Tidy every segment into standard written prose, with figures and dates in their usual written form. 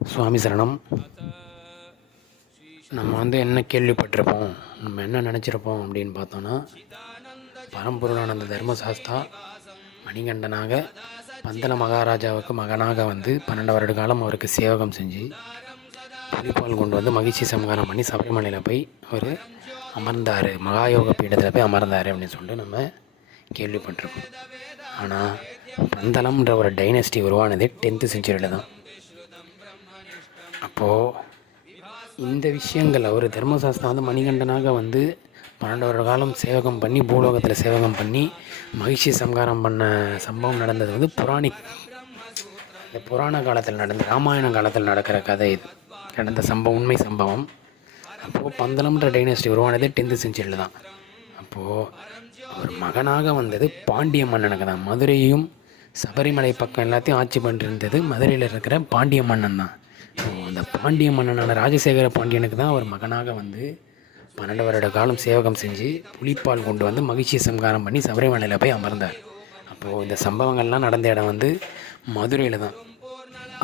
சுவாமி சரணம். நம்ம என்ன கேள்விப்பட்டிருப்போம், நம்ம என்ன நினச்சிருப்போம் அப்படின்னு பார்த்தோன்னா, பரம்பொருளான அந்த தர்மசாஸ்தா மணிகண்டனாக பந்தல மகாராஜாவுக்கு மகனாக 12 வருட காலம் அவருக்கு சேவகம் செஞ்சு புலிப்பால் கொண்டு மகிழ்ச்சி சம்ஹாரம் பண்ணி சபரிமலையில் போய் அவர் அமர்ந்தார், மகாயோக பீடத்தில் போய் அமர்ந்தார் அப்படின்னு சொல்லிட்டு நம்ம கேள்விப்பட்டிருப்போம். ஆனால் பந்தளம்ன்ற ஒரு டைனஸ்டி உருவானது 10th செஞ்சுரியில் தான். அப்போது இந்த விஷயங்கள் அவர் தர்மசாஸ்திரம் மணிகண்டனாக 12 வருட காலம் சேவகம் பண்ணி பூலோகத்தில் சேவகம் பண்ணி மகிழ்ச்சி சம்ஹாரம் பண்ண சம்பவம் நடந்தது இந்த புராண காலத்தில் நடந்த ராமாயண காலத்தில் நடக்கிற கதை. இது நடந்த சம்பவம், உண்மை சம்பவம். அப்போது பந்தளம்ன்ற டைனஸ்டி உருவானது 10th செஞ்சுரியில் தான். அப்போது அவர் மகனாக பாண்டிய மன்னனுக்கு தான். மதுரையும் சபரிமலை பக்கம் எல்லாத்தையும் ஆட்சி பண்ணிருந்தது மதுரையில் இருக்கிற பாண்டிய மன்னன் தான். அந்த பாண்டிய மன்னனான ராஜசேகர பாண்டியனுக்கு தான் அவர் மகனாக 12 வருட காலம் சேவகம் செஞ்சு புலிப்பால் கொண்டு மகிழ்ச்சி சம்ஹாரம் பண்ணி சபரிமலையில் போய் அமர்ந்தார். அப்போது இந்த சம்பவங்கள்லாம் நடந்த இடம் மதுரையில் தான்.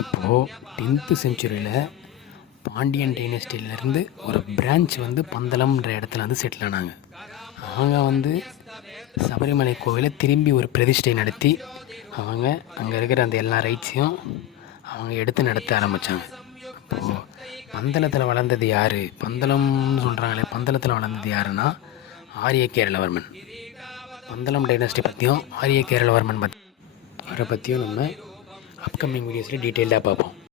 அப்போது 10th செஞ்சுரியில் பாண்டியன் டைனஸ்டியிலேருந்து ஒரு பிரான்ச் பந்தளம்ன்ற இடத்துல செட்டில் ஆனாங்க. அவங்க சபரிமலை கோவிலை திரும்பி ஒரு பிரதிஷ்டை நடத்தி அவங்க அங்கே இருக்கிற அந்த எல்லா ரைட்ஸையும் அவங்க எடுத்து நடத்த ஆரம்பித்தாங்க. அப்போது பந்தளத்தில் வளர்ந்தது யார், பந்தளம்னு சொல்கிறாங்களே, பந்தளத்தில் வளர்ந்தது யாருன்னா ஆரிய கேரளவர்மன். பந்தளம் டைனஸ்டி பற்றியும் ஆரிய கேரளவர்மன் அவரை பற்றியும் நம்ம அப்கமிங் வீடியோஸில் டீட்டெயில்டாக பார்ப்போம்.